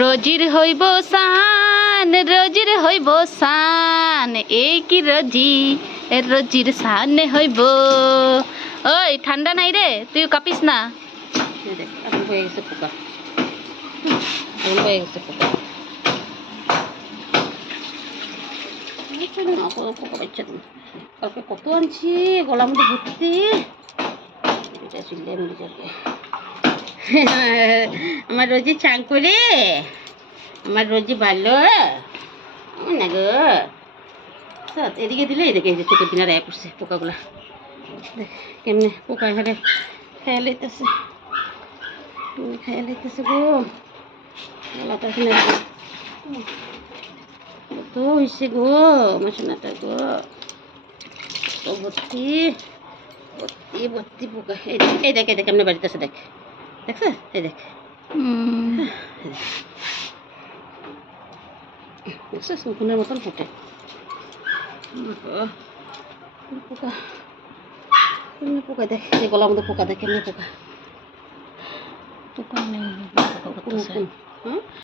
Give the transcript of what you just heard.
রোজির হইব সান, রোজির হইব সান, এই কি রোজি, রোজির সানে হইব। ওই ঠান্ডা নাই রে, তুই কাঁপিস না। কালকে কত আনছি গলার মধ্যে ভর্তি। আমার রোজি চান করে, আমার রোজি ভালো না গো। এদিকে দিলে এদিকে চোখের দিনার আয়া পড়ছে পোকাগুলা। দেখ কেমনে পোকা হারে খেয়াল লইতেছে, খেয়াল লইতেছে গো। কত হয়েছে গো আমার সোনাটা গো, ভর্তি ভর্তি ভর্তি পোকা। এই দেখ এই দেখ কেমনে বাড়িতেছে, দেখ দেখছ, এই দেখ দেখছিস মুখনের মতন ফুটে পোকা। কেমনে পোকা দেখ, এই গলার মধ্যে পোকা দেখ কেমনে পোকা। পোকা নেই, পোকা